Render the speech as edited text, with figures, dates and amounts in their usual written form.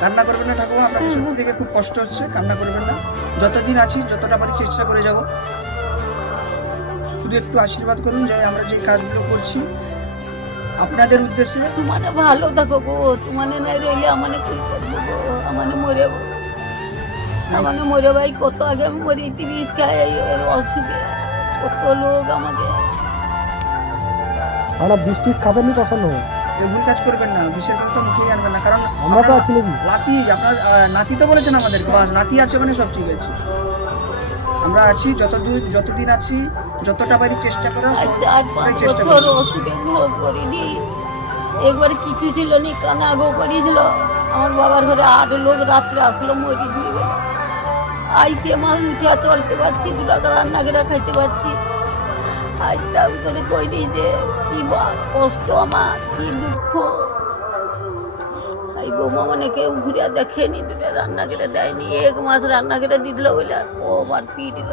কান্না করবেন না ঠাকুমা, আপনাকে সত্যি থেকে খুব কষ্ট হচ্ছে, কান্না করবেন না। যতদিন আছি যতটা পারি চেষ্টা করে যাব। শুধু একটু আশীর্বাদ করুন যে আমরা যে কাজগুলো করছি আপনাদের উদ্দেশ্যে। তোমানে ভালো থাকো গো, তোমানে নাই রইলে আমানে কি করবো গো, আমানে মরে আমানে মরে ভাই কত আগে আমি মরি 30 খাই অসুখে, কত লোক আমাকে। আমরা বৃষ্টিস খাবেননি কখনো, এই ভুল কাজ করবেন না, বিষের কথা তো মুখেই আনবেন না, কারণ আমরা তো আছি নাকি। নাতি আপনার নাতি তো বলেছেন আমাদের, বাস নাতি আছে মানে সব ঠিক আছে। আমরা আছি যতদিন আছি যতটা পারি চেষ্টা করার আজ 5 চেষ্টা বছর করি। অসুখে ভোগ করিনি, একবার কিছু ছিল নি, কানে আগেও করিয়েছিল। আমার বাবার ঘরে 8 লোক রাত্রে আসলো মরি দিয়ে, আইসে মাছ উঠিয়া চলতে পারছি, 2 টাকা রান্না করে খাইতে পারছি। আজ তার ভিতরে কইনি যে কি কষ্ট আমার, কি দুঃখ। এই বৌমা মানে কেউ ঘুরিয়া দেখেনি, 2টা রান্না করে দেয়নি, 1 মাস রান্না করে দিল বলে ও আমার পিটিল।